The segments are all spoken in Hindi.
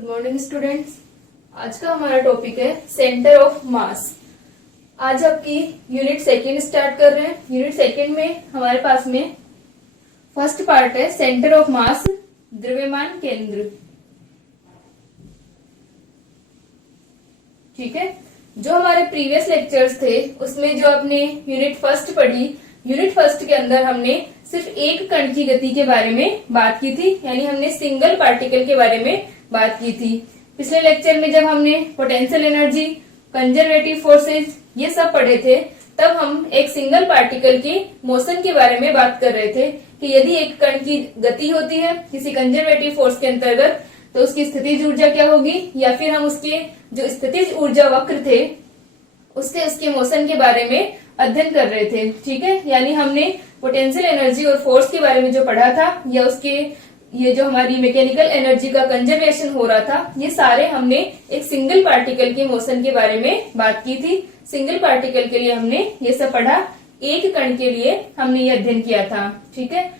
Good morning students. आज का हमारा टॉपिक है सेंटर ऑफ मास। आज आपकी यूनिट सेकंड स्टार्ट कर रहे हैं। यूनिट सेकंड में हमारे पास में फर्स्ट पार्ट है सेंटर ऑफ मास, द्रव्यमान केंद्र। ठीक है, जो हमारे प्रीवियस लेक्चर्स थे उसमें जो आपने यूनिट फर्स्ट पढ़ी, यूनिट फर्स्ट के अंदर हमने सिर्फ एक कण की गति के बारे में बात की थी, यानी हमने सिंगल पार्टिकल के बारे में बात की थी। पिछले लेक्चर में जब हमने पोटेंशियल एनर्जी, कंजर्वेटिव फोर्सेस ये सब पढ़े थे, तब हम एक सिंगल पार्टिकल के मोशन के बारे में बात कर रहे थे कि यदि एक कण की गति होती है किसी कंजर्वेटिव फोर्स के अंतर्गत तो उसकी स्थितिज ऊर्जा क्या होगी, या फिर हम उसके जो स्थितिज ऊर्जा वक्र थे उसके मोशन के बारे में अध्ययन कर रहे थे। ठीक है, यानी हमने पोटेंशियल एनर्जी और फोर्स के बारे में जो पढ़ा था, या उसके ये जो हमारी मैकेनिकल एनर्जी का कंजर्वेशन हो रहा था, ये सारे हमने एक सिंगल पार्टिकल के मोशन के बारे में बात की थी। सिंगल पार्टिकल के लिए हमने ये सब पढ़ा, एक कण के लिए हमने ये अध्ययन किया था। ठीक है,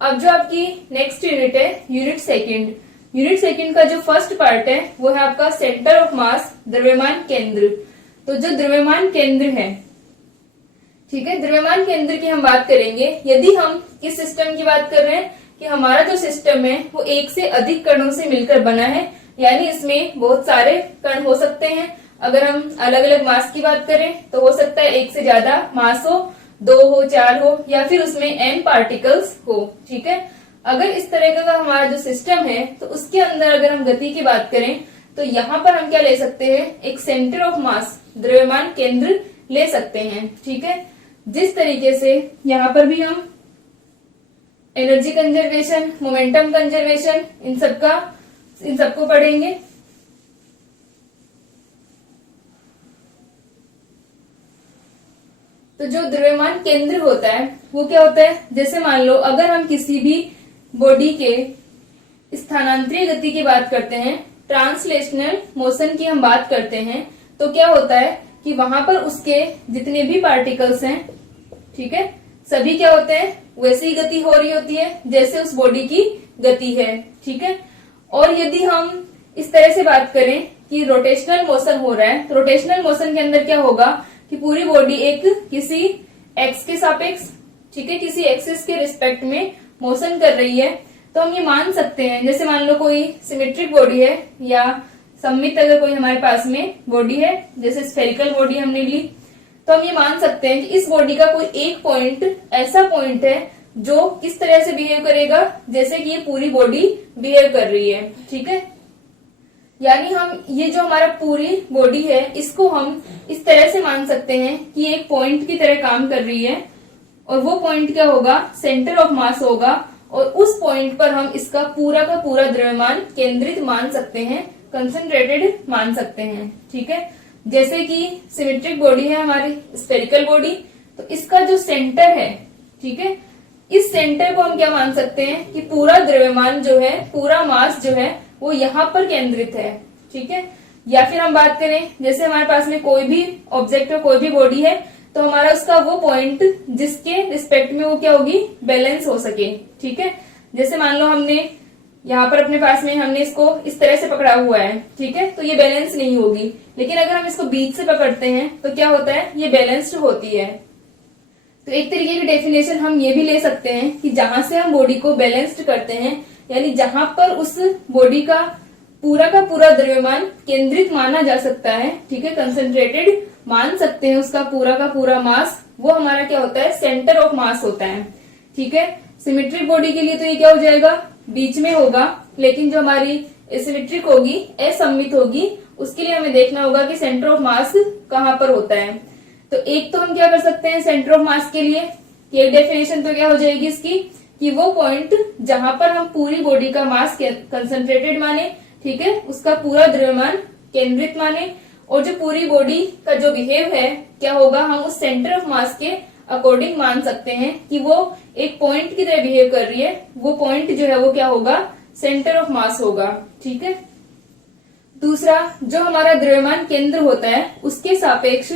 अब जो आपकी नेक्स्ट यूनिट है यूनिट सेकंड। यूनिट सेकंड का जो फर्स्ट पार्ट है वो है आपका सेंटर ऑफ मास, द्रव्यमान केंद्र। तो जो द्रव्यमान केंद्र है, ठीक है, द्रव्यमान केंद्र की हम बात करेंगे। यदि हम किस सिस्टम की बात कर रहे हैं कि हमारा जो सिस्टम है वो एक से अधिक कणों से मिलकर बना है, यानी इसमें बहुत सारे कण हो सकते हैं। अगर हम अलग अलग मास की बात करें तो हो सकता है एक से ज्यादा मास हो, 2 हो, 4 हो, या फिर उसमें n पार्टिकल्स हो। ठीक है, अगर इस तरह का हमारा जो सिस्टम है तो उसके अंदर अगर हम गति की बात करें तो यहाँ पर हम क्या ले सकते हैं, एक सेंटर ऑफ मास, द्रव्यमान केंद्र ले सकते हैं। ठीक है, जिस तरीके से यहाँ पर भी हम एनर्जी कंजर्वेशन, मोमेंटम कंजर्वेशन, इन सबको पढ़ेंगे। तो जो द्रव्यमान केंद्र होता है वो क्या होता है, जैसे मान लो अगर हम किसी भी बॉडी के स्थानांतरीय गति की बात करते हैं, ट्रांसलेशनल मोशन की हम बात करते हैं, तो क्या होता है कि वहां पर उसके जितने भी पार्टिकल्स हैं, ठीक है, सभी क्या होते हैं, वैसे ही गति हो रही होती है जैसे उस बॉडी की गति है। ठीक है, और यदि हम इस तरह से बात करें कि रोटेशनल मोशन हो रहा है, तो रोटेशनल मोशन के अंदर क्या होगा कि पूरी बॉडी एक किसी एक्स के सापेक्ष, ठीक है, किसी एक्सिस के रिस्पेक्ट में मोशन कर रही है। तो हम ये मान सकते हैं, जैसे मान लो कोई सिमेट्रिक बॉडी है या सममित अगर कोई हमारे पास में बॉडी है, जैसे स्फेरिकल बॉडी हमने ली, तो हम ये मान सकते हैं कि इस बॉडी का कोई एक पॉइंट ऐसा पॉइंट है जो किस तरह से बिहेव करेगा, जैसे कि ये पूरी बॉडी बिहेव कर रही है। ठीक है, यानी हम ये जो हमारा पूरी बॉडी है इसको हम इस तरह से मान सकते हैं कि एक पॉइंट की तरह काम कर रही है, और वो पॉइंट क्या होगा, सेंटर ऑफ मास होगा, और उस पॉइंट पर हम इसका पूरा का पूरा द्रव्यमान केंद्रित मान सकते हैं, कंसंट्रेटेड मान सकते हैं। ठीक है, जैसे कि सिमेट्रिक बॉडी है हमारी स्फेरिकल बॉडी, तो इसका जो सेंटर है, ठीक है, इस सेंटर को हम क्या मान सकते हैं कि पूरा द्रव्यमान जो है, पूरा मास जो है वो यहाँ पर केंद्रित है। ठीक है, या फिर हम बात करें जैसे हमारे पास में कोई भी ऑब्जेक्ट और कोई भी बॉडी है, तो हमारा उसका वो पॉइंट जिसके रिस्पेक्ट में वो क्या होगी, बैलेंस हो सके। ठीक है, जैसे मान लो हमने यहाँ पर अपने पास में हमने इसको इस तरह से पकड़ा हुआ है, ठीक है, तो ये बैलेंस नहीं होगी। लेकिन अगर हम इसको बीच से पकड़ते हैं तो क्या होता है, ये बैलेंस्ड होती है। तो एक तरीके की डेफिनेशन हम ये भी ले सकते हैं कि जहां से हम बॉडी को बैलेंस्ड करते हैं, यानी जहां पर उस बॉडी का पूरा द्रव्यमान केंद्रित माना जा सकता है, ठीक है, कंसंट्रेटेड मान सकते हैं उसका पूरा का पूरा मास, वो हमारा क्या होता है, सेंटर ऑफ मास होता है। ठीक है, सिमेट्रिक बॉडी के लिए तो ये क्या हो जाएगा, बीच में होगा, लेकिन जो हमारी एसिमेट्रिक होगी, असममित होगी, उसके लिए हमें देखना होगा कि सेंटर ऑफ मास कहाँ पर होता है। तो एक तो हम क्या कर सकते हैं सेंटर ऑफ मास के लिए, एक डेफिनेशन तो क्या हो जाएगी इसकी कि वो पॉइंट जहां पर हम पूरी बॉडी का मास कंसंट्रेटेड माने, ठीक है, उसका पूरा द्रव्यमान केंद्रित माने, और जो पूरी बॉडी का जो बिहेव है क्या होगा, हम उस सेंटर ऑफ मास के अकॉर्डिंग मान सकते हैं कि वो एक पॉइंट की तरह बिहेव कर रही है, वो पॉइंट जो है वो क्या होगा, सेंटर ऑफ मास होगा। ठीक है, दूसरा जो हमारा द्रव्यमान केंद्र होता है उसके सापेक्ष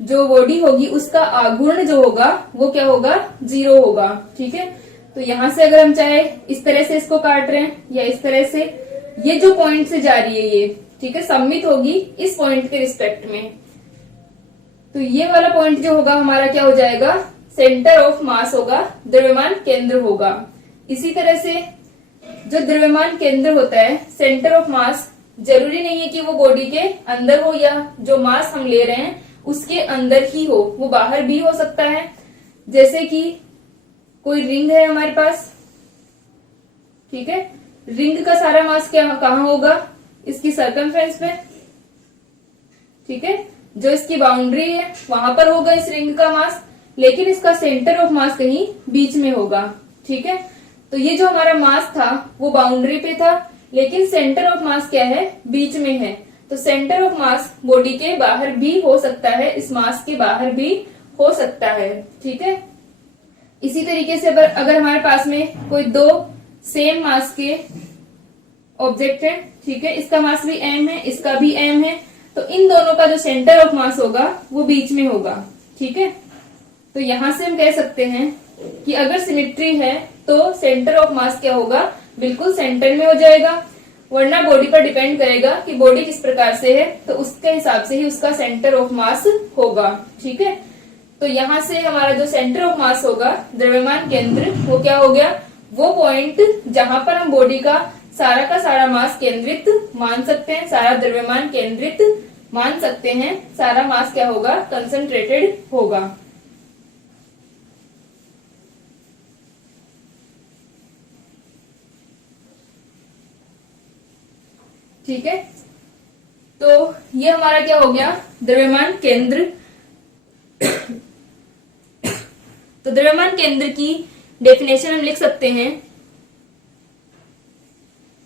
जो बॉडी होगी उसका आघूर्ण जो होगा वो क्या होगा, 0 होगा। ठीक है, तो यहां से अगर हम चाहे इस तरह से इसको काट रहे हैं या इस तरह से, ये जो पॉइंट से जा रही है ये, ठीक है, सममित होगी इस पॉइंट के रिस्पेक्ट में। तो ये वाला पॉइंट जो होगा हमारा क्या हो जाएगा, सेंटर ऑफ मास होगा, द्रव्यमान केंद्र होगा। इसी तरह से जो द्रव्यमान केंद्र होता है, सेंटर ऑफ मास, जरूरी नहीं है कि वो बॉडी के अंदर हो या जो मास हम ले रहे हैं उसके अंदर ही हो, वो बाहर भी हो सकता है। जैसे कि कोई रिंग है हमारे पास, ठीक है, रिंग का सारा मास क्या कहाँ होगा, इसकी सरकमफ्रेंस पे, ठीक है, जो इसकी बाउंड्री है वहां पर होगा इस रिंग का मास, लेकिन इसका सेंटर ऑफ मास कहीं बीच में होगा, ठीक है। तो ये जो हमारा मास था वो बाउंड्री पे था, लेकिन सेंटर ऑफ मास क्या है, बीच में है। तो सेंटर ऑफ मास बॉडी के बाहर भी हो सकता है, इस मास के बाहर भी हो सकता है, ठीक है। इसी तरीके से अगर हमारे पास में कोई दो सेम मास के ऑब्जेक्ट है, ठीक है, इसका मास भी m है, इसका भी m है, तो इन दोनों का जो सेंटर ऑफ मास होगा वो बीच में होगा, ठीक है। तो यहां से हम कह सकते हैं कि अगर सिमेट्री है तो सेंटर ऑफ मास क्या होगा, बिल्कुल सेंटर में हो जाएगा, वरना बॉडी पर डिपेंड करेगा कि बॉडी किस प्रकार से है, तो उसके हिसाब से ही उसका सेंटर ऑफ मास होगा, ठीक है। तो यहाँ से हमारा जो सेंटर ऑफ मास होगा, द्रव्यमान केंद्र, वो क्या हो गया, वो पॉइंट जहां पर हम बॉडी का सारा मास केंद्रित मान सकते हैं, सारा द्रव्यमान केंद्रित मान सकते हैं, सारा मास क्या होगा, कंसंट्रेटेड होगा। ठीक है, तो ये हमारा क्या हो गया, द्रव्यमान केंद्र। तो द्रव्यमान केंद्र की डेफिनेशन हम लिख सकते हैं,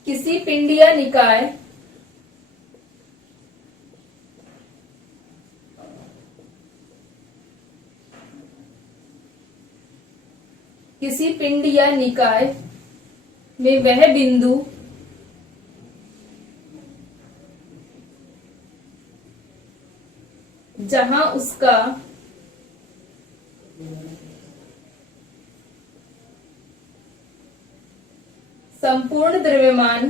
किसी पिंड या निकाय में वह बिंदु जहां उसका संपूर्ण द्रव्यमान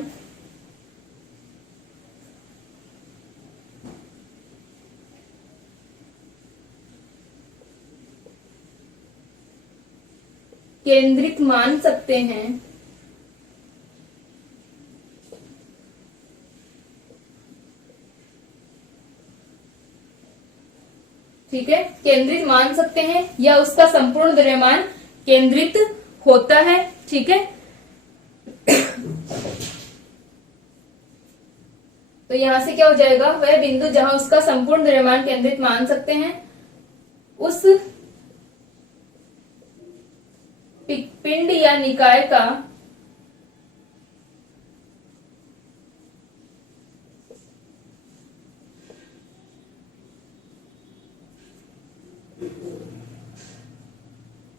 केंद्रित मान सकते हैं, ठीक है, केंद्रित मान सकते हैं या उसका संपूर्ण द्रव्यमान केंद्रित होता है, ठीक है। तो यहां से क्या हो जाएगा, वह बिंदु जहां उसका संपूर्ण द्रव्यमान केंद्रित मान सकते हैं, उस पिंड या निकाय का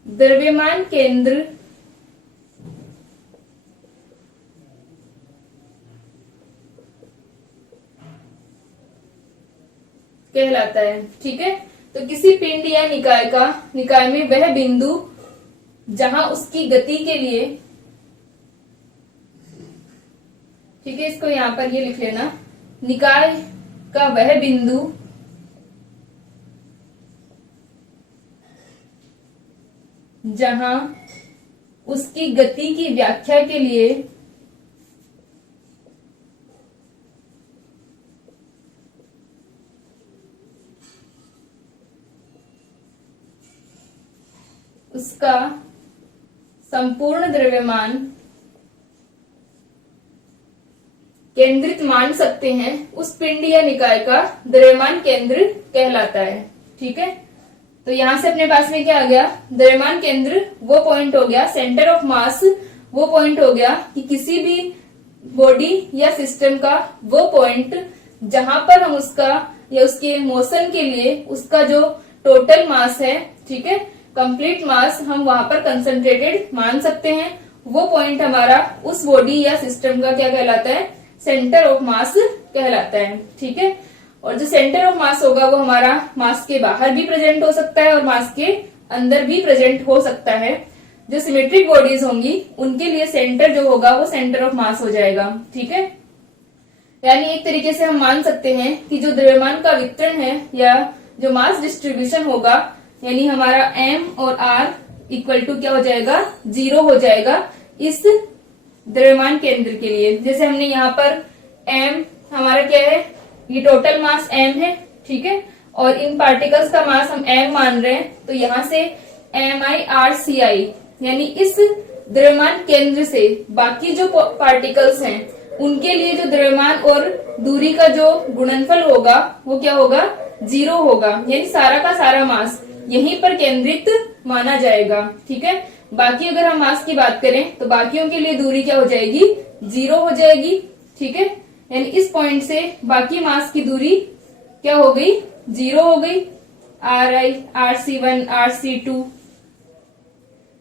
द्रव्यमान केंद्र कहलाता है, ठीक है। तो किसी पिंड या निकाय में वह बिंदु जहां उसकी गति के लिए, ठीक है, इसको यहां पर ये लिख लेना, निकाय का वह बिंदु जहां उसकी गति की व्याख्या के लिए उसका संपूर्ण द्रव्यमान केंद्रित मान सकते हैं, उस पिंड या निकाय का द्रव्यमान केंद्र कहलाता है, ठीक है। तो यहां से अपने पास में क्या आ गया, द्रव्यमान केंद्र वो पॉइंट हो गया, सेंटर ऑफ मास वो पॉइंट हो गया कि किसी भी बॉडी या सिस्टम का वो पॉइंट जहां पर हम उसका या उसके मोशन के लिए उसका जो टोटल मास है, ठीक है, कंप्लीट मास हम वहां पर कंसंट्रेटेड मान सकते हैं, वो पॉइंट हमारा उस बॉडी या सिस्टम का क्या कहलाता है, सेंटर ऑफ मास कहलाता है, ठीक है। और जो सेंटर ऑफ मास होगा वो हमारा मास के बाहर भी प्रेजेंट हो सकता है और मास के अंदर भी प्रेजेंट हो सकता है। जो सिमेट्रिक बॉडीज होंगी उनके लिए सेंटर जो होगा वो सेंटर ऑफ मास हो जाएगा, ठीक है। यानी एक तरीके से हम मान सकते हैं कि जो द्रव्यमान का वितरण है या जो मास डिस्ट्रीब्यूशन होगा, यानी हमारा m और r इक्वल टू क्या हो जाएगा, 0 हो जाएगा इस द्रव्यमान केंद्र के लिए। जैसे हमने यहाँ पर m हमारा क्या है, ये टोटल मास m है, ठीक है, और इन पार्टिकल्स का मास हम m मान रहे हैं, तो यहाँ से MiRCi यानी इस द्रव्यमान केंद्र से बाकी जो पार्टिकल्स हैं उनके लिए जो द्रव्यमान और दूरी का जो गुणनफल होगा वो क्या होगा, 0 होगा, यानी सारा का सारा मास यहीं पर केंद्रित माना जाएगा। ठीक है, बाकी अगर हम मास की बात करें तो बाकियों के लिए दूरी क्या हो जाएगी, 0 हो जाएगी। ठीक है, यानी इस पॉइंट से बाकी मास की दूरी क्या हो गई, 0 हो गई। Ri, Rc1, Rc2,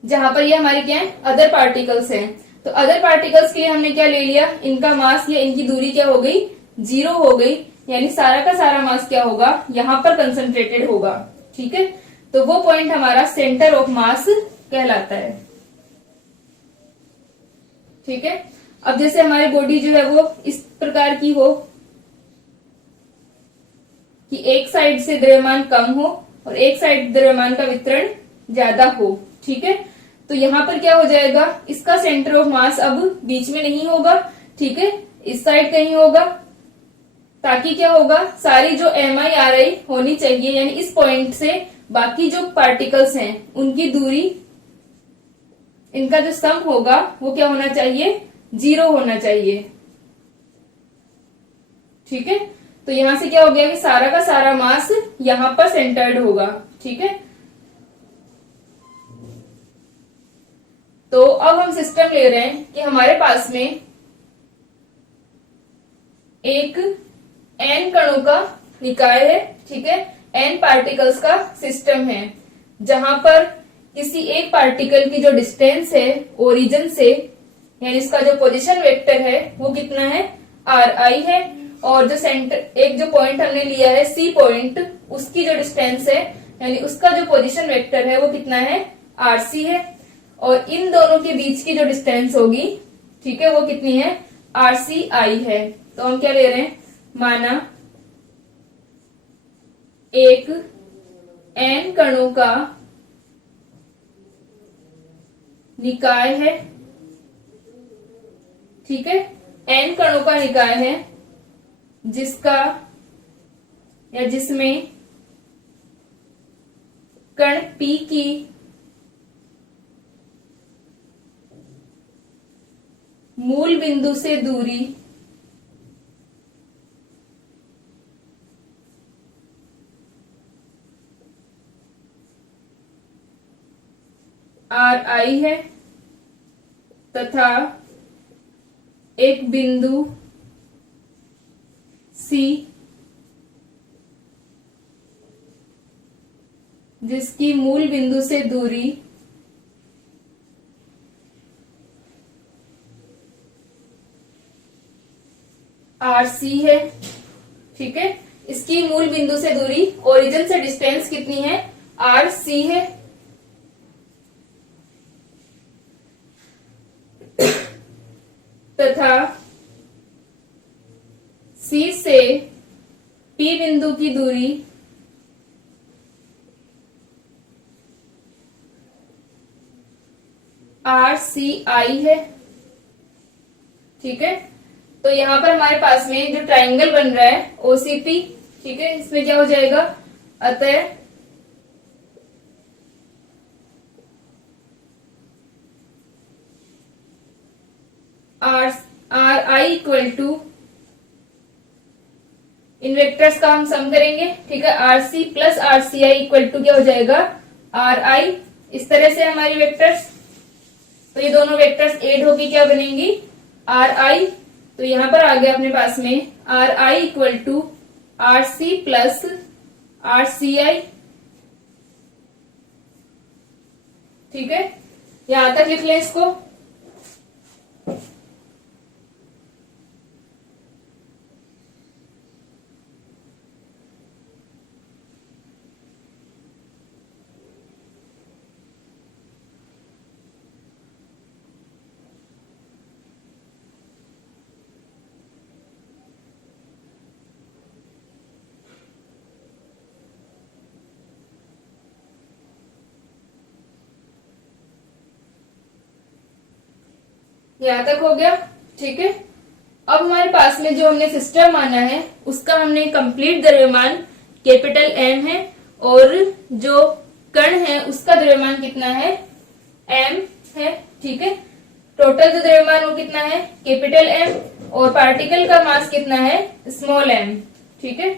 जहां पर ये हमारे क्या है, अदर पार्टिकल्स हैं। तो अदर पार्टिकल्स के लिए हमने क्या ले लिया, इनका मास या इनकी दूरी क्या हो गई, 0 हो गई, यानी सारा का सारा मास क्या होगा, यहां पर कंसंट्रेटेड होगा। ठीक है, तो वो पॉइंट हमारा सेंटर ऑफ मास कहलाता है। ठीक है, अब जैसे हमारी बॉडी जो है वो इस प्रकार की हो कि एक साइड से द्रव्यमान कम हो और एक साइड द्रव्यमान का वितरण ज्यादा हो। ठीक है, तो यहाँ पर क्या हो जाएगा, इसका सेंटर ऑफ मास अब बीच में नहीं होगा, ठीक है, इस साइड कहीं होगा, ताकि क्या होगा, सारी जो MiRi होनी चाहिए, यानी इस पॉइंट से बाकी जो पार्टिकल्स हैं उनकी दूरी, इनका जो सम होगा वो क्या होना चाहिए, 0 होना चाहिए। ठीक है, तो यहां से क्या हो गया कि सारा का सारा मास यहां पर सेंटर्ड होगा। ठीक है, तो अब हम सिस्टम ले रहे हैं कि हमारे पास में एक n कणों का निकाय है। ठीक है, n पार्टिकल्स का सिस्टम है, जहां पर किसी एक पार्टिकल की जो डिस्टेंस है ओरिजिन से, यानी इसका जो पोजीशन वेक्टर है वो कितना है, Ri है, और जो सेंटर एक जो पॉइंट हमने लिया है C पॉइंट, उसकी जो डिस्टेंस है यानी उसका जो पोजीशन वेक्टर है वो कितना है, Rc है, और इन दोनों के बीच की जो डिस्टेंस होगी, ठीक है, वो कितनी है, Rci है। तो हम क्या ले रहे हैं, माना एक n कणों का निकाय है। ठीक है, n कणों का निकाय है जिसका या जिसमें कण P की मूल बिंदु से दूरी Ri है तथा एक बिंदु C जिसकी मूल बिंदु से दूरी Rc है। ठीक है, इसकी मूल बिंदु से दूरी, ओरिजिन से डिस्टेंस कितनी है, Rc है। तथा C से P बिंदु की दूरी Rci है। ठीक है, तो यहां पर हमारे पास में जो ट्राइंगल बन रहा है OCP, ठीक है, इसमें क्या हो जाएगा, अतः Ri इक्वल टू, इन वेक्टर्स का हम सम करेंगे। ठीक है, Rc plus Rci equal to क्या हो जाएगा, Ri। इस तरह से हमारी वेक्टर्स, तो ये दोनों वेक्टर्स एड होगी क्या बनेंगी, Ri। तो यहां पर आ गया अपने पास में Ri equal to Rc plus Rci। ठीक है, यहां तक लिख लें इसको। यहां तक हो गया, ठीक है। अब हमारे पास में जो हमने सिस्टम माना है उसका हमने कंप्लीट द्रव्यमान कैपिटल एम है, और जो कण है उसका द्रव्यमान कितना है, एम है, ठीक है। टोटल जो द्रव्यमान वो कितना है, कैपिटल एम, और पार्टिकल का मास कितना है, स्मॉल एम, ठीक है।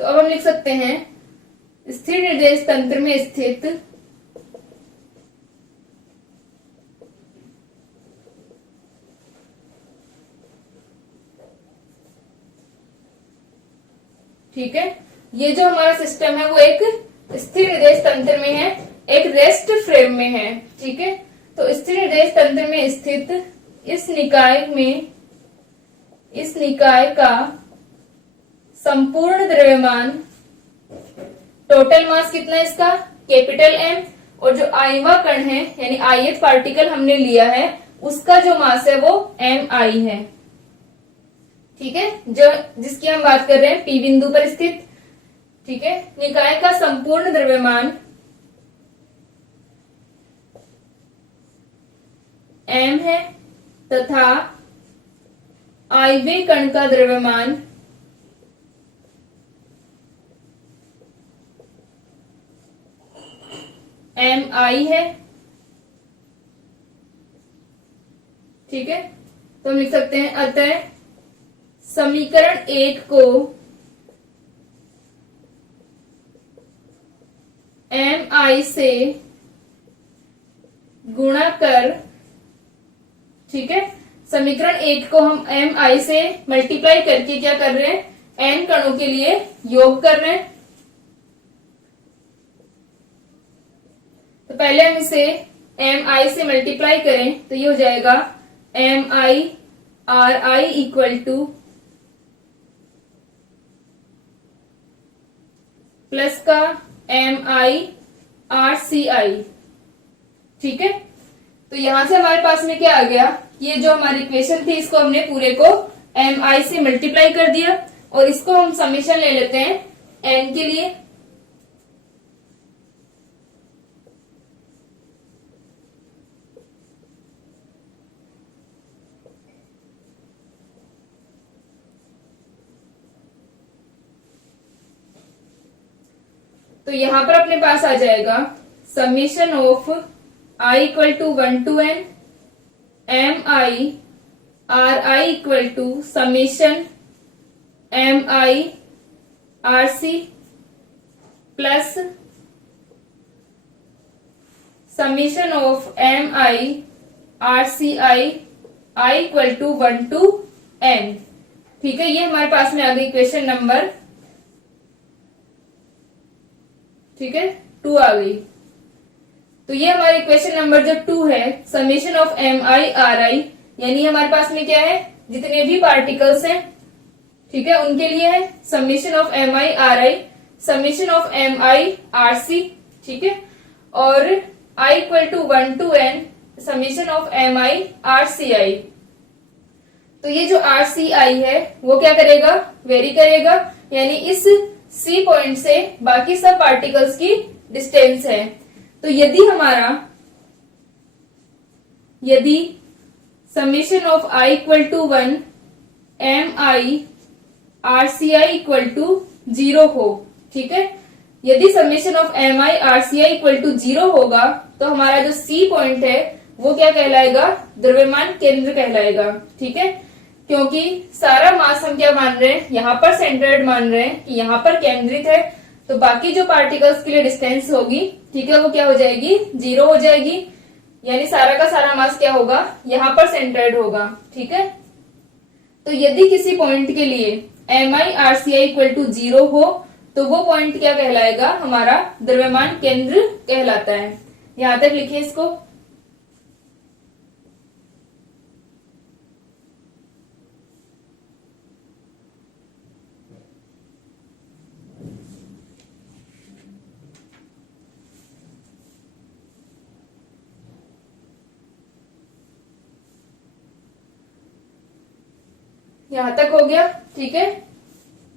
तो अब हम लिख सकते हैं स्थिर निर्देश तंत्र में स्थित ठीक है, ये जो हमारा सिस्टम है वो एक स्थिर निर्देश तंत्र में है, एक रेस्ट फ्रेम में है, ठीक है। तो स्थिर निर्देश तंत्र में स्थित इस निकाय का संपूर्ण द्रव्यमान, टोटल मास कितना है इसका, कैपिटल एम, और जो आयवा कण है यानी ith पार्टिकल हमने लिया है उसका जो मास है वो एम आई है, ठीक है, जो जिसकी हम बात कर रहे हैं पी बिंदु पर स्थित, ठीक है। निकाय का संपूर्ण द्रव्यमान एम है तथा आयवीय कण का द्रव्यमान एम आई है, ठीक है। तो हम लिख सकते हैं अतः समीकरण 1 को एम आई से गुणा कर, ठीक है, समीकरण 1 को हम एम आई से मल्टीप्लाई करके क्या कर रहे हैं, एन कणों के लिए योग कर रहे हैं। तो पहले हम इसे एम आई से मल्टीप्लाई करें तो ये हो जाएगा M I R I equal to plus का M I R C I, ठीक है। तो यहां से हमारे पास में क्या आ गया, ये जो हमारी इक्वेशन थी इसको हमने पूरे को एम आई से मल्टीप्लाई कर दिया, और इसको हम समेशन ले लेते हैं एन के लिए। तो यहां पर अपने पास आ जाएगा summation of I equal to 1 to n M I R I equal to summation M I R C plus summation of M I R C I I equal to 1 to n, ठीक है। ये हमारे पास में आ गई इक्वेशन नंबर, ठीक है, 2 आ गई। तो ये हमारी इक्वेशन नंबर जो 2 है, summation of M I R I, यानी हमारे पास में क्या है, जितने भी पार्टिकल्स हैं, ठीक है, उनके लिए है summation of M I R I, summation of M I R C, ठीक है, और I equal to 1 to n summation of M I R C I. तो ये जो आर सी आई है वो क्या करेगा, वेरी करेगा, यानी इस सी पॉइंट से बाकी सब पार्टिकल्स की डिस्टेंस है। तो यदि summation of I equal to 1 M I R C I equal to 0 हो, ठीक है, यदि summation of M I R C I equal to 0 होगा तो हमारा जो सी पॉइंट है वो क्या कहलाएगा, द्रव्यमान केंद्र कहलाएगा, ठीक है। क्योंकि सारा मास हम क्या मान रहे हैं, यहाँ पर सेंटर्ड मान रहे हैं कि यहाँ पर केंद्रित है, तो बाकी जो पार्टिकल्स के लिए डिस्टेंस होगी, ठीक है, वो क्या हो जाएगी, 0 हो जाएगी, यानी सारा का सारा मास क्या होगा, यहाँ पर सेंटर्ड होगा, ठीक है। तो यदि किसी पॉइंट के लिए M I R C I equal to 0 हो तो वो पॉइंट क्या कहलाएगा, हमारा द्रव्यमान केंद्र कहलाता है। यहां तक लिखिए इसको। यहां तक हो गया, ठीक है।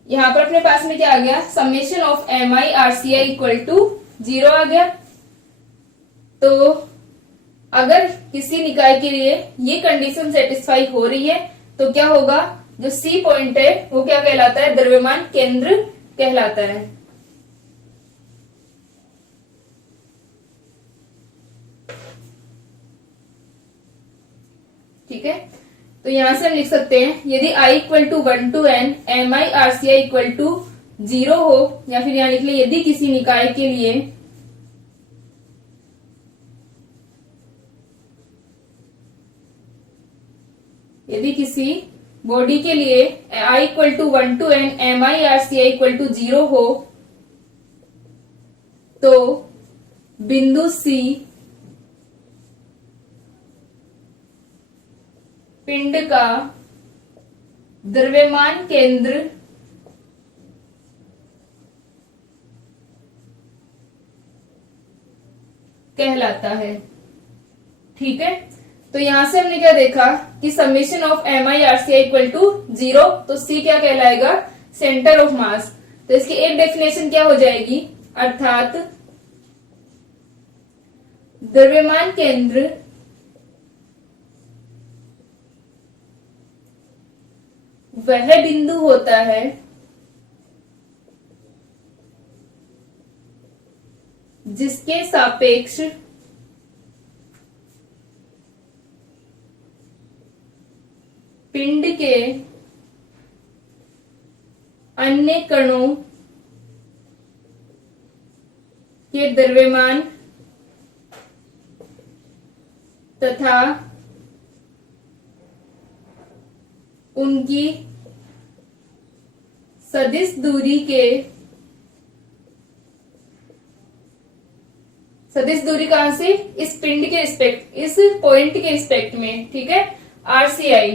यहां पर अपने पास में क्या आ गया, summation of MI RCI equal to 0 आ गया। तो अगर किसी निकाय के लिए ये कंडीशन सेटिस्फाई हो रही है तो क्या होगा, जो C पॉइंट है वो क्या कहलाता है, द्रव्यमान केंद्र कहलाता है। ठीक है, तो यहां से हम लिख सकते हैं यदि I equal to 1 to N MI RCI equal to 0 हो, या फिर यहां लिख ले यदि किसी निकाय के लिए यदि किसी बॉडी के लिए I equal to 1 to N MI RCI equal to 0 हो, तो बिंदु C पिंड का द्रव्यमान केंद्र कहलाता है। ठीक है, तो यहां से हमने क्या देखा कि summation of MI RCI equal to 0, तो C क्या कहलाएगा, सेंटर ऑफ मास। तो इसकी एक डेफिनेशन क्या हो जाएगी, अर्थात द्रव्यमान केंद्र वह बिंदु होता है जिसके सापेक्ष पिंड के अन्य कणों के द्रव्यमान तथा उनकी सदिश दूरी कहां से, इस पिंड के रिस्पेक्ट, इस पॉइंट के रिस्पेक्ट में। ठीक है, RCI,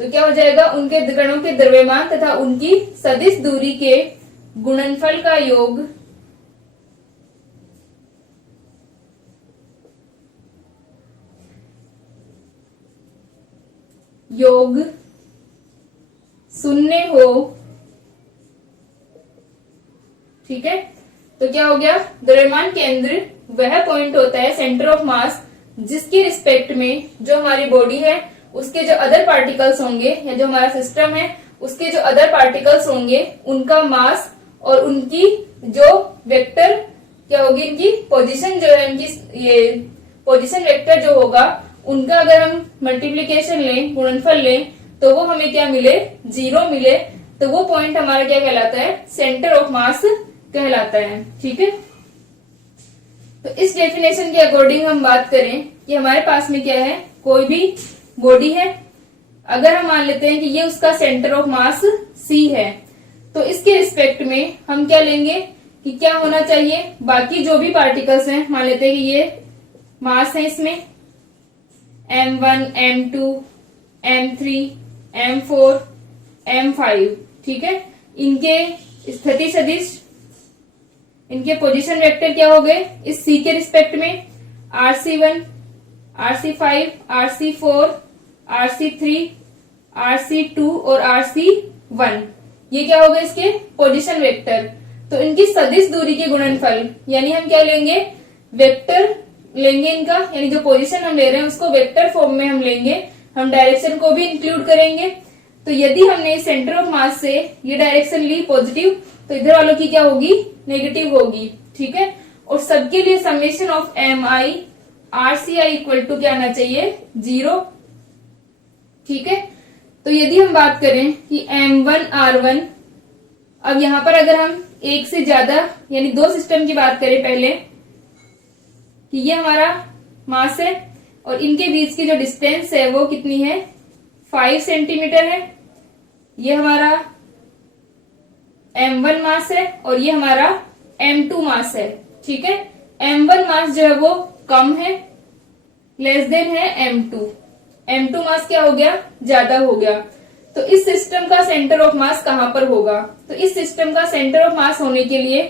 तो क्या हो जाएगा, उनके कणों के द्रव्यमान तथा उनकी सदिश दूरी के गुणनफल का योग शून्य हो। ठीक है, तो क्या हो गया, द्रव्यमान केंद्र वह पॉइंट होता है, सेंटर ऑफ मास, जिसके रिस्पेक्ट में जो हमारी बॉडी है उसके जो अदर पार्टिकल्स होंगे, या जो हमारा सिस्टम है उसके जो अदर पार्टिकल्स होंगे उनका मास और उनकी जो वेक्टर क्या होगी, इनकी पोजीशन जो है, इनकी ये पोजीशन वेक्टर जो होगा उनका अगर हम मल्टीप्लीकेशन लें, गुणनफल लें, तो वो हमें क्या मिले, 0 मिले। तो वो पॉइंट हमारा क्या कहलाता है, सेंटर ऑफ मास कहलाता है। ठीक है, तो इस डेफिनेशन के अकॉर्डिंग हम बात करें कि हमारे पास में क्या है, कोई भी बॉडी है, अगर हम मान लेते हैं कि ये उसका सेंटर ऑफ मास C है, तो इसके रिस्पेक्ट में हम क्या लेंगे कि क्या होना चाहिए, बाकी जो भी पार्टिकल्स हैं, मान लेते हैं कि ये मास है, इसमें M1 M2 M3 M4 M5। ठीक है, इनके स्थिति सदिश, इनके पोजीशन वेक्टर क्या हो गए, इस C के रिस्पेक्ट में RC1 RC5 RC4 RC3 RC2 और RC1, ये क्या हो गए इसके पोजीशन वेक्टर। तो इनकी सदिश दूरी के गुणनफल, यानी हम क्या लेंगे, वेक्टर लेंगे इनका, यानी जो पोजीशन हम ले रहे हैं उसको वेक्टर फॉर्म में हम लेंगे, हम डायरेक्शन को भी इंक्लूड करेंगे। तो यदि हमने सेंटर ऑफ मास से ये डायरेक्शन ली पॉजिटिव, तो इधर वालों की क्या होगी, नेगेटिव होगी। ठीक है, और सबके लिए summation of MI RCI equal to क्या आना चाहिए, 0। ठीक है, तो यदि हम बात करें कि M1 R1, अब यहां पर अगर हम एक से ज्यादा यानी 2 सिस्टम की बात करें पहले, कि ये हमारा मास है और इनके बीच की जो डिस्टेंस है वो कितनी है, 5 सेंटीमीटर है। ये हमारा M1 मास है और ये हमारा M2 मास है। ठीक है, M1 मास जो है वो कम है, लेस देन है M2। M2 मास क्या हो गया, ज्यादा हो गया। तो इस सिस्टम का सेंटर ऑफ मास कहां पर होगा, तो इस सिस्टम का सेंटर ऑफ मास होने के लिए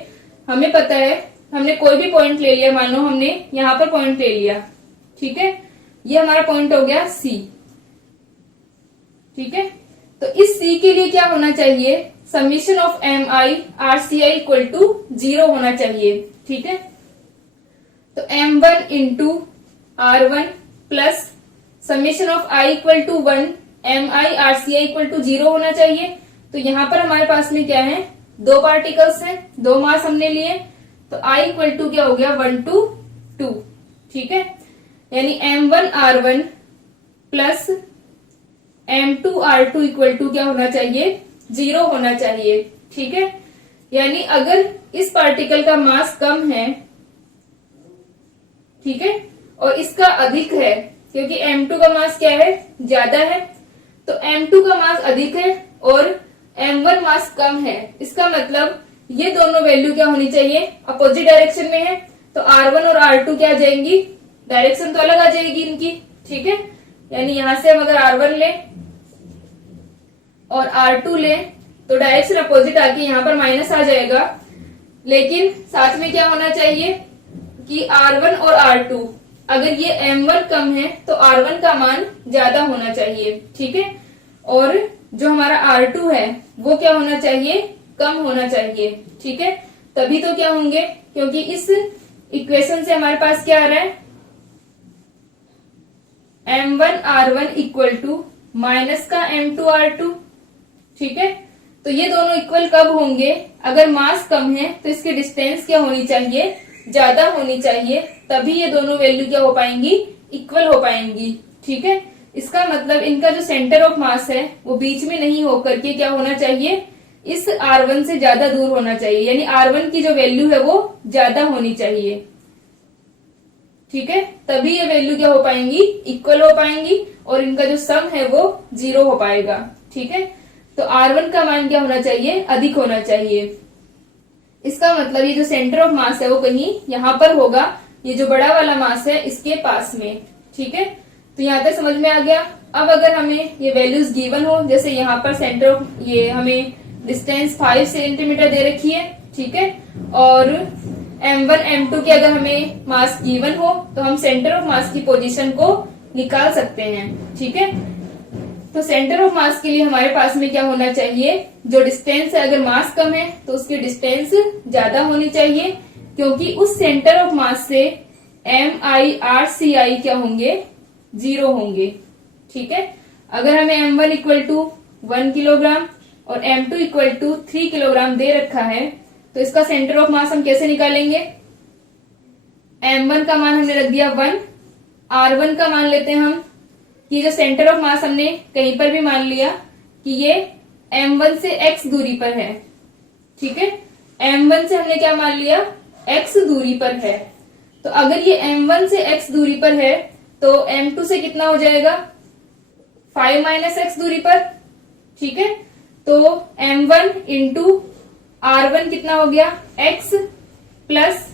हमें पता है, हमने कोई भी पॉइंट ले लिया, मान लो हमने यहां पर पॉइंट ले लिया। ठीक है, ये हमारा पॉइंट हो गया C। ठीक है, तो इस C के लिए क्या होना चाहिए, summation of MI RCI equal to 0 होना चाहिए। ठीक है, तो M1 into R1 plus summation of I equal to 1 MI RCI equal to 0 होना चाहिए। तो यहां पर हमारे पास में क्या है, दो पार्टिकल्स हैं, दो मास हमने लिए, तो I इक्वल टू क्या हो गया 1 to 2। ठीक है, यानी M1 R1 plus M2 R2 equal to क्या होना चाहिए, 0 होना चाहिए। ठीक है, यानी अगर इस पार्टिकल का मास कम है, ठीक है, और इसका अधिक है, क्योंकि M2 का मास क्या है, ज्यादा है, तो M2 का मास अधिक है और M1 मास कम है, इसका मतलब ये दोनों वैल्यू क्या होनी चाहिए, अपोजिट डायरेक्शन में है। तो R1 और R2 क्या आ जाएंगी, डायरेक्शन तो अलग आ जाएगी इनकी। ठीक है, यानी यहां से हम अगर R1 ले और R2 ले तो डायरेक्शन अपोजिट आके यहाँ पर माइनस आ जाएगा, लेकिन साथ में क्या होना चाहिए कि R1 और R2 अगर ये M1 कम है तो R1 का मान ज्यादा होना चाहिए। ठीक है, और जो हमारा R2 है वो क्या होना चाहिए, कम होना चाहिए। ठीक है, तभी तो क्या होंगे, क्योंकि इस इक्वेशन से हमारे पास क्या आ रहा है, M1 R1 equal to minus का M2 R2। ठीक है, तो ये दोनों इक्वल कब होंगे, अगर मास कम है तो इसकी डिस्टेंस क्या होनी चाहिए, ज्यादा होनी चाहिए, तभी ये दोनों वैल्यू क्या हो पाएंगी, इक्वल हो पाएंगी। ठीक है, इसका मतलब इनका जो सेंटर ऑफ मास है वो बीच में नहीं होकर के क्या होना चाहिए, इस R1 से ज्यादा दूर होना चाहिए, यानी R1 की जो वैल्यू है वो ज्यादा होनी चाहिए। ठीक है, तभी ये वैल्यू क्या हो पाएंगी, इक्वल हो पाएंगी, और इनका जो सम है वो 0 हो पाएगा। ठीक है, तो R1 का मान क्या होना चाहिए, अधिक होना चाहिए। इसका मतलब ये जो सेंटर ऑफ मास है वो कहीं यहाँ पर होगा, ये जो बड़ा वाला मास है इसके पास में। ठीक है, तो यहाँ तक समझ में आ गया। अब अगर हमें ये वैल्यूज गिवन हो, जैसे यहाँ पर सेंटर ऑफ, ये हमें डिस्टेंस 5 सेंटीमीटर दे रखी है। ठीक है, और M1 M2 के अगर हमें मास गिवन हो तो हम सेंटर ऑफ मास की पोजीशन को निकाल सकते हैं। ठीक है, तो सेंटर ऑफ मास के लिए हमारे पास में क्या होना चाहिए, जो डिस्टेंस है, अगर मास कम है तो उसकी डिस्टेंस ज्यादा होनी चाहिए, क्योंकि उस सेंटर ऑफ मास से MI RCI क्या होंगे, 0 होंगे। ठीक है, अगर हमें M1 इक्वल टू 1 किलोग्राम और M2 इक्वल टू 3 किलोग्राम दे रखा है, तो इसका सेंटर ऑफ मास हम कैसे निकालेंगे, M1 का मान हमने रख दिया 1, R1 का मान लेते हैं हम, कि जो सेंटर ऑफ मास हमने कहीं पर भी मान लिया कि ये M1 से x दूरी पर है। ठीक है, M1 से हमने क्या मान लिया, x दूरी पर है, तो अगर ये M1 से x दूरी पर है तो M2 से कितना हो जाएगा, 5 माइनस x दूरी पर। ठीक है, तो M1 इंटू R1 कितना हो गया, x प्लस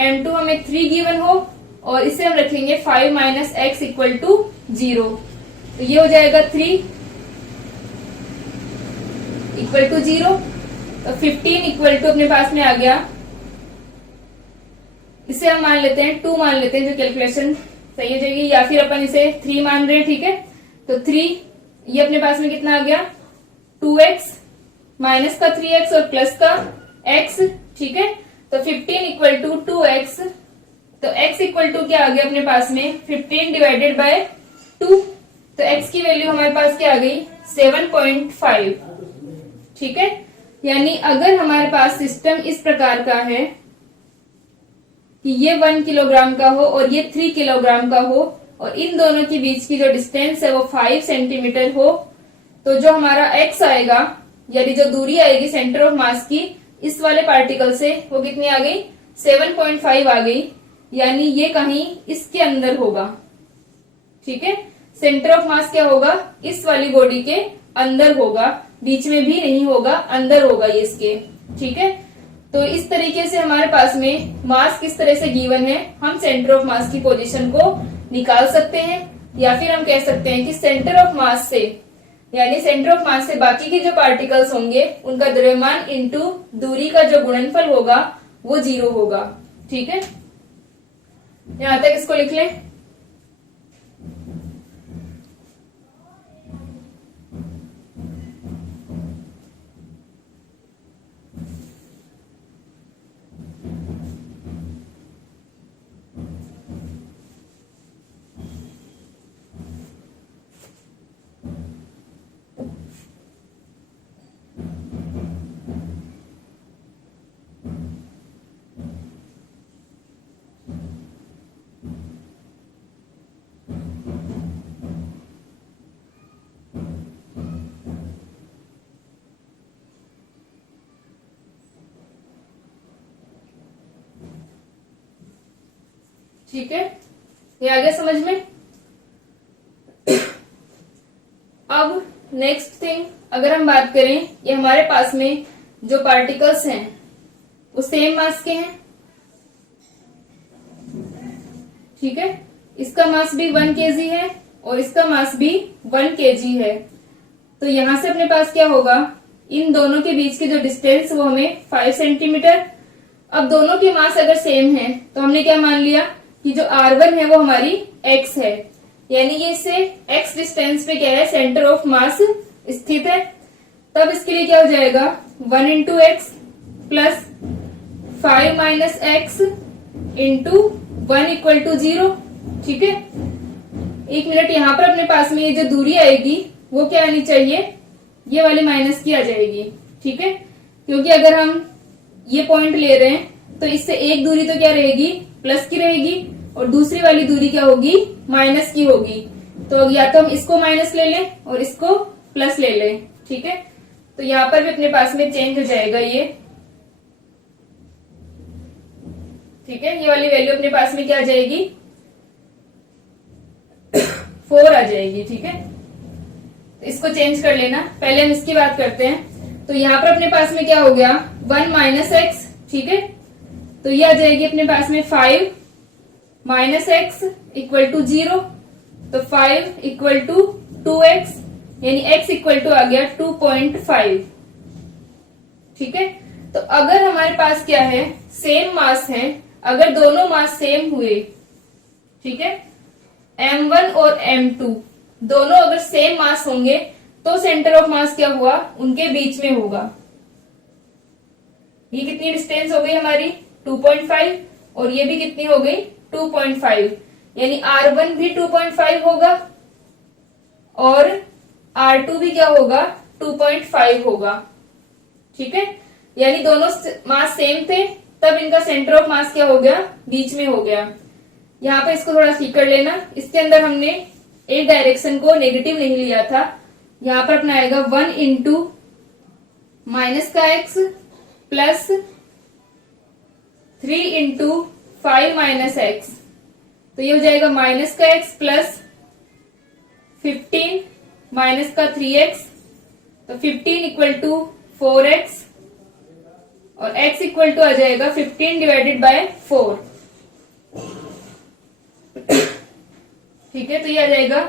M2 हमें 3 गिवन हो, और इसे हम रखेंगे 5 माइनस एक्स इक्वल टू 0, तो ये हो जाएगा 3 इक्वल टू 0, तो 15 इक्वल टू अपने पास में आ गया, इसे हम मान लेते हैं 2 मान लेते हैं, जो कैलकुलेशन सही हो जाएगी, या फिर अपन इसे 3 मान रहे हैं। ठीक है, तो 3 ये अपने पास में कितना आ गया, 2x माइनस का 3x और प्लस का x। ठीक है, तो 15 इक्वल टू 2x, तो x इक्वल टू क्या आ गया अपने पास में, 15 डिवाइडेड बाय 2, तो x की वैल्यू हमारे पास क्या आ गई, 7.5। ठीक है, यानी अगर हमारे पास सिस्टम इस प्रकार का है कि ये 1 किलोग्राम का हो और ये 3 किलोग्राम का हो, और इन दोनों के बीच की जो डिस्टेंस है वो 5 सेंटीमीटर हो, तो जो हमारा x आएगा, यानी जो दूरी आएगी सेंटर ऑफ मास की इस वाले पार्टिकल से, वो कितनी आ गई, 7.5 आ गई, यानी ये कहीं इसके अंदर होगा। ठीक है, सेंटर ऑफ मास क्या होगा, इस वाली बॉडी के अंदर होगा, बीच में भी नहीं होगा, अंदर होगा ये इसके। ठीक है, तो इस तरीके से हमारे पास में मास किस तरह से गिवन है, हम सेंटर ऑफ मास की पोजीशन को निकाल सकते हैं, या फिर हम कह सकते हैं कि सेंटर ऑफ मास से, यानी सेंटर ऑफ मास से बाकी के जो पार्टिकल्स होंगे उनका द्रव्यमान इंटू दूरी का जो गुणनफल होगा वो 0 होगा। ठीक है, यहां तक इसको लिख लें। ठीक है, ये आ गया समझ में। अब नेक्स्ट थिंग, अगर हम बात करें, ये हमारे पास में जो पार्टिकल्स हैं वो सेम मास के हैं, ठीक है। इसका मास भी 1 kg है और इसका मास भी 1 kg है। तो यहां से अपने पास क्या होगा, इन दोनों के बीच की जो डिस्टेंस वो हमें 5 सेंटीमीटर। अब दोनों के मास अगर सेम है तो हमने क्या मान लिया कि जो R1 है वो हमारी x है, यानी ये इससे x डिस्टेंस पे क्या है, सेंटर ऑफ मास स्थित है। तब इसके लिए क्या हो जाएगा, 1 into x plus 5 minus x into 1 equal to 0, ठीक है। एक मिनट, यहाँ पर अपने पास में ये जो दूरी आएगी वो क्या आनी चाहिए, ये वाली माइनस की आ जाएगी, ठीक है। क्योंकि अगर हम ये पॉइंट ले रहे हैं तो इससे एक दूरी तो क्या रहेगी, प्लस की रहेगी, और दूसरी वाली दूरी क्या होगी, माइनस की होगी। तो या तो हम इसको माइनस ले लें और इसको प्लस ले लें, ठीक है। तो यहाँ पर भी अपने पास में चेंज हो जाएगा ये, ठीक है। ये वाली वैल्यू अपने पास में क्या आ जाएगी, 4 आ जाएगी, ठीक है। तो इसको चेंज कर लेना। पहले हम इसकी बात करते हैं। तो यहाँ पर अपने पास में क्या हो गया, 1 माइनस एक्स, ठीक है। तो ये आ जाएगी अपने पास में 5 माइनस एक्स इक्वल टू 0। तो 5 इक्वल टू 2x, यानी x इक्वल टू आ गया 2.5, ठीक है। तो अगर हमारे पास क्या है, सेम मास है, अगर दोनों मास सेम हुए, ठीक है, m1 और m2 दोनों अगर सेम मास होंगे तो सेंटर ऑफ मास क्या हुआ, उनके बीच में होगा। ये कितनी डिस्टेंस हो गई हमारी, 2.5, और ये भी कितनी हो गई, 2.5, यानी R1 भी 2.5 होगा और R2 भी क्या होगा, 2.5 होगा, ठीक है। यानी दोनों मास सेम थे, तब इनका सेंटर ऑफ मास क्या हो गया, बीच में हो गया। यहाँ पे इसको थोड़ा ठीक कर लेना। इसके अंदर हमने एक डायरेक्शन को नेगेटिव नहीं लिया था, यहाँ पर अपना आएगा 1 इंटू माइनस का x plus 3 into 5 minus x. तो ये हो जाएगा माइनस का x प्लस 15 माइनस का 3x। तो 15 इक्वल टू 4x और x इक्वल टू आ जाएगा 15 डिवाइडेड बाय 4, ठीक है। तो ये आ जाएगा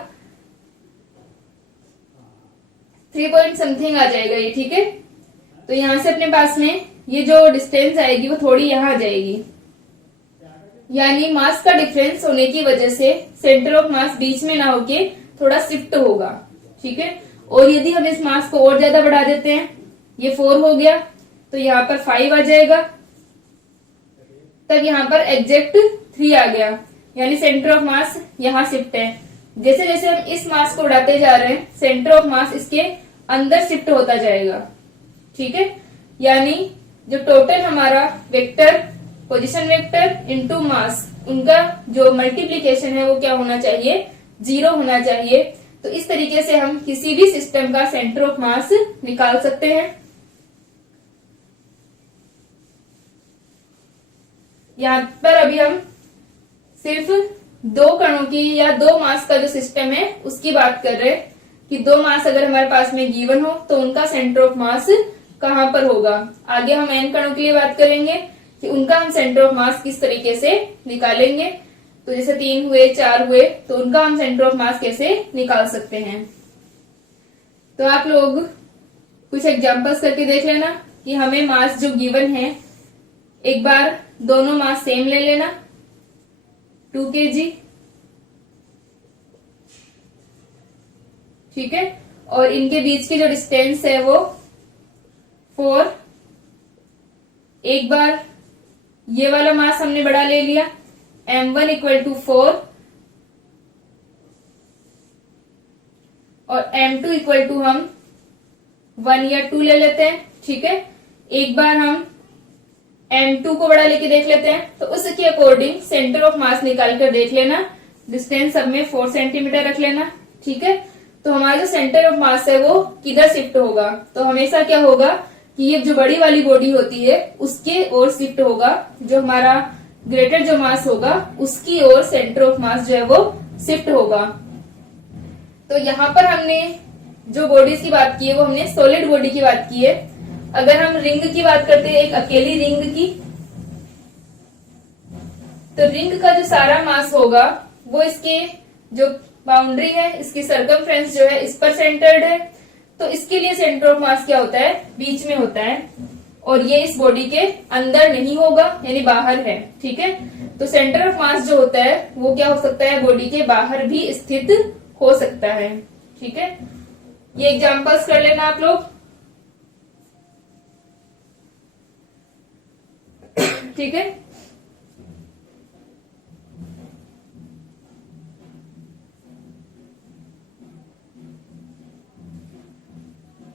3 पॉइंट समथिंग आ जाएगा ये, ठीक है। तो यहां से अपने पास में ये जो डिस्टेंस आएगी वो थोड़ी यहां आ जाएगी, यानी मास का डिफरेंस होने की वजह से सेंटर ऑफ मास बीच में ना होके थोड़ा शिफ्ट होगा, ठीक है। और यदि हम इस मास को और ज्यादा बढ़ा देते हैं, ये 4 हो गया तो यहाँ पर 5 आ जाएगा, तब यहाँ पर एग्जैक्ट 3 आ गया, यानी सेंटर ऑफ मास यहाँ शिफ्ट है। जैसे जैसे हम इस मास को बढ़ाते जा रहे हैं, सेंटर ऑफ मास इसके अंदर शिफ्ट होता जाएगा, ठीक है। यानी जो टोटल हमारा vector, position vector into mass, उनका जो मल्टीप्लीकेशन है वो क्या होना चाहिए, 0 होना चाहिए। तो इस तरीके से हम किसी भी सिस्टम का सेंटर ऑफ मास निकाल सकते हैं। यहाँ पर अभी हम सिर्फ 2 कणों की या 2 मास का जो सिस्टम है उसकी बात कर रहे हैं कि 2 मास अगर हमारे पास में गिवन हो तो उनका सेंटर ऑफ मास कहां पर होगा। आगे हम n कणों के लिए बात करेंगे कि उनका हम सेंटर ऑफ मास किस तरीके से निकालेंगे। तो जैसे 3 हुए, 4 हुए, तो उनका हम सेंटर ऑफ मास कैसे निकाल सकते हैं। तो आप लोग कुछ एग्जांपल्स करके देख लेना कि हमें मास जो गिवन है, एक बार दोनों मास सेम ले लेना, 2 kg, ठीक है, और इनके बीच की जो डिस्टेंस है वो 4। एक बार ये वाला मास हमने बड़ा ले लिया, m1 इक्वल टू 4 और m2 इक्वल टू हम 1 या 2 ले लेते हैं, ठीक है। एक बार हम m2 को बड़ा लेके देख लेते हैं, तो उसके अकॉर्डिंग सेंटर ऑफ मास निकाल कर देख लेना, डिस्टेंस सब में 4 सेंटीमीटर रख लेना, ठीक है। तो हमारा जो सेंटर ऑफ मास है वो किधर शिफ्ट होगा, तो हमेशा क्या होगा कि ये जो बड़ी वाली बॉडी होती है उसके ओर शिफ्ट होगा, जो हमारा ग्रेटर जो मास होगा उसकी ओर सेंटर ऑफ मास जो है वो शिफ्ट होगा। तो यहाँ पर हमने जो बॉडीज की बात की है वो हमने सॉलिड बॉडी की बात की है। अगर हम रिंग की बात करते हैं, एक अकेली रिंग की, तो रिंग का जो सारा मास होगा वो इसके जो बाउंड्री है, इसकी सर्कमफ्रेंस जो है इस पर सेंटर्ड है। तो इसके लिए सेंटर ऑफ मास क्या होता है, बीच में होता है, और ये इस बॉडी के अंदर नहीं होगा, यानी बाहर है। ठीक है, तो सेंटर ऑफ मास जो होता है वो क्या हो सकता है, बॉडी के बाहर भी स्थित हो सकता है। ठीक है, ये एग्जांपल्स कर लेना आप लोग। ठीक है,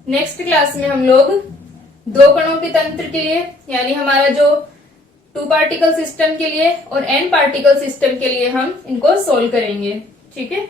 नेक्स्ट क्लास में हम लोग दो कणों के तंत्र के लिए, यानी हमारा जो 2 पार्टिकल सिस्टम के लिए और n पार्टिकल सिस्टम के लिए हम इनको सोल्व करेंगे। ठीक है।